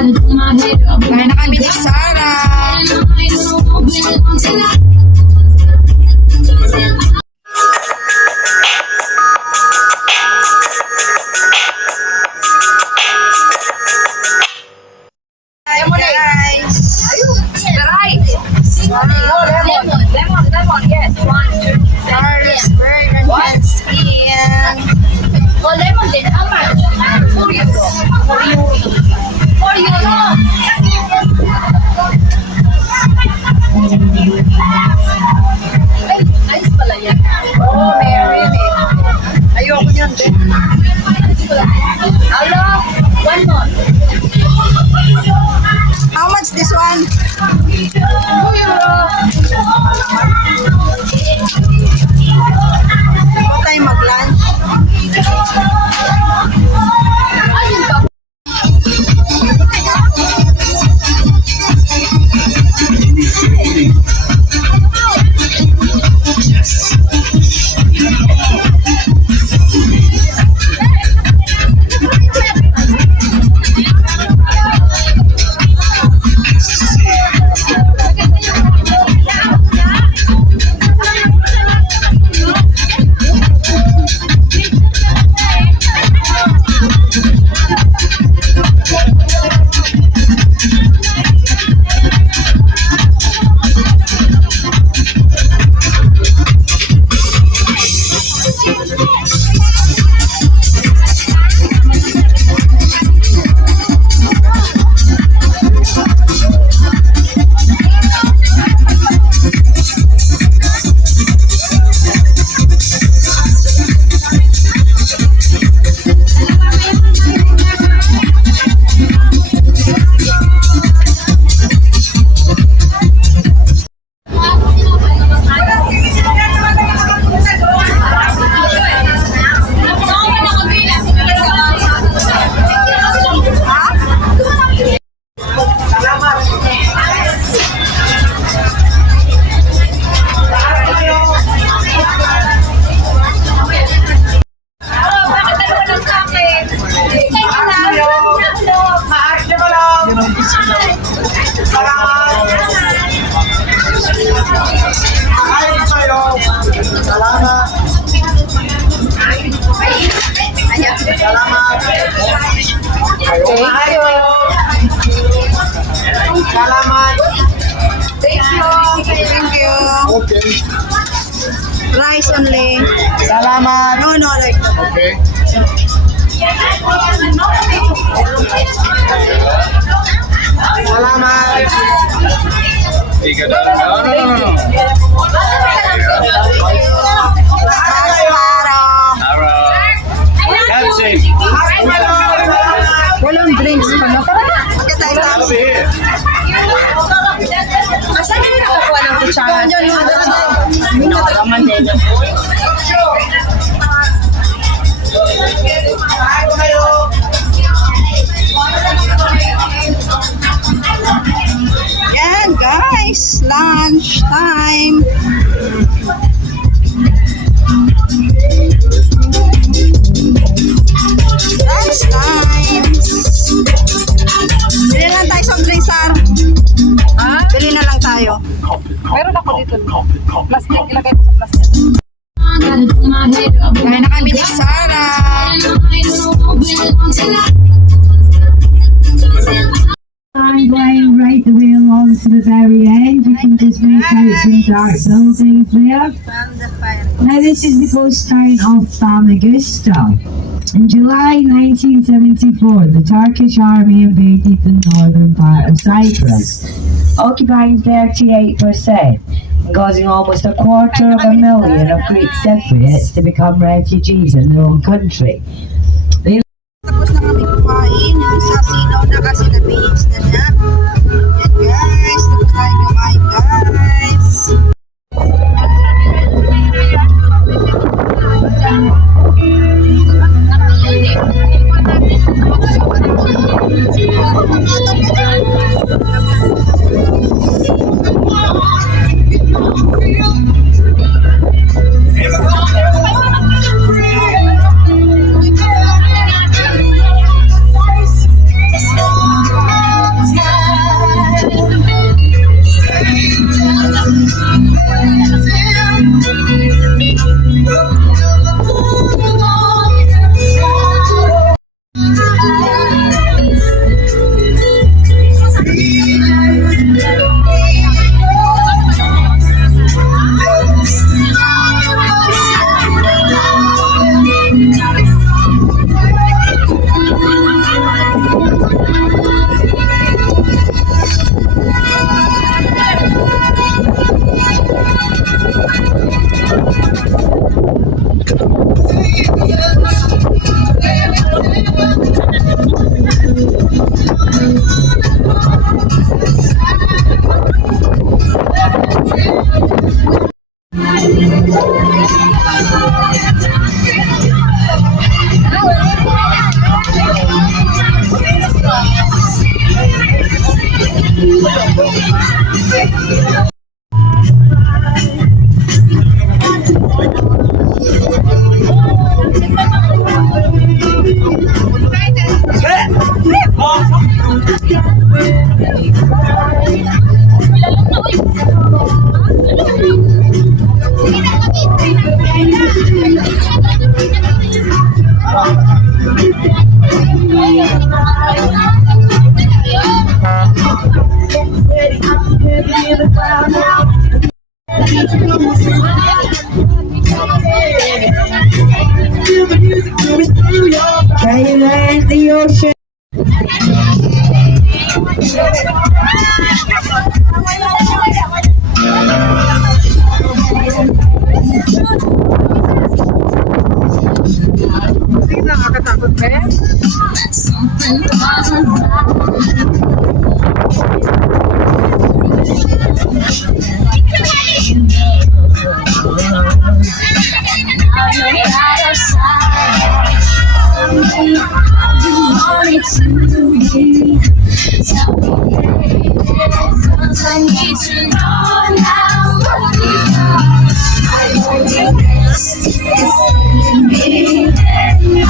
Kaya na kami ni Sarah. Guys. Lemon, yes. Sarah's burger and skin. Oh, lemon din. How much? 4 euro. 4 euro. Ay, ayos pala yan. Oh, Mary. Ayoko niyan din. Hello? One more. How much this one? 2 euro. Ba't tayo mag-lunch? Ayun pa. Salamat. Thank you. Okay. Rice only. Salamat. No, like that. Okay. Salamat. No. Walang drinks pa na. Okay, tayo. Asan yung nakakuha ng kutsara? Naman din. Yan guys, lunch time. Lunch times. Bili lang tayo sa drink, Sar. Ha? Bili na lang tayo. Meron ako dito. Plastic. Ilagay ko sa plastic. Kaya na kami ni Sarah. I'm going right the way along to the very end. You can just make out some dark buildings there. Now this is the coast town of Famagusta. In July 1974, the Turkish army invaded the northern part of Cyprus, occupying 38% and causing almost 250,000 of Greek Cypriots to become refugees in their own country. Tapos na kami kumain. Sa sinaw na kasi na-beach na siya. Yan guys. Tapos tayo kumain guys. Thailand, the ocean. Hindi nakakatakot ba yan? I need to know now what we are. I know the best is in me, and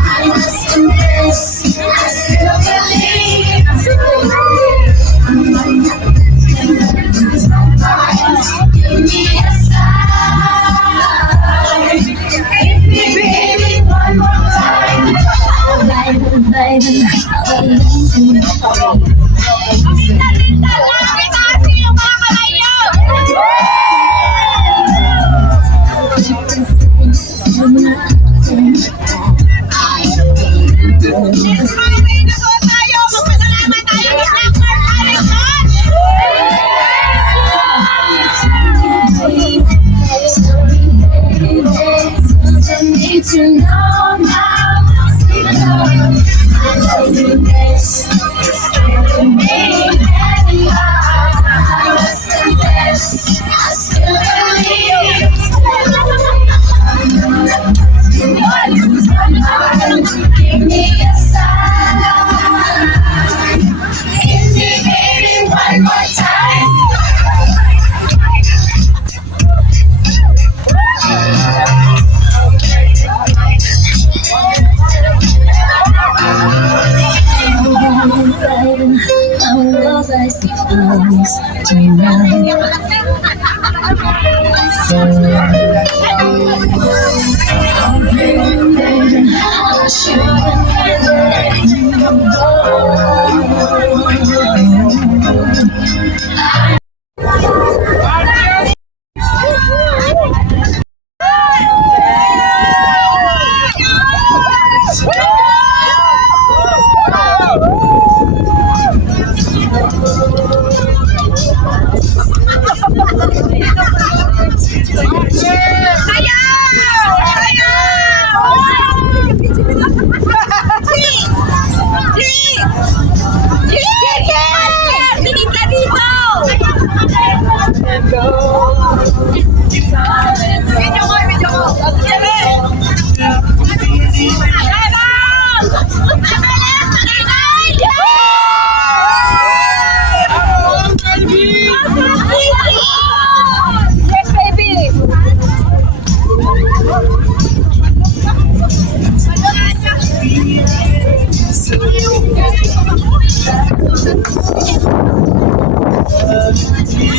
I must confess, I still believe. Give me a sign. Give me, baby, one more time. Oh, baby, need to know now. I know the best is in me, and I must confess, I still believe. Give me a sign. Give me, baby, one more time. I see eyes tonight. Oh, baby, I shouldn't let you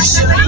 Should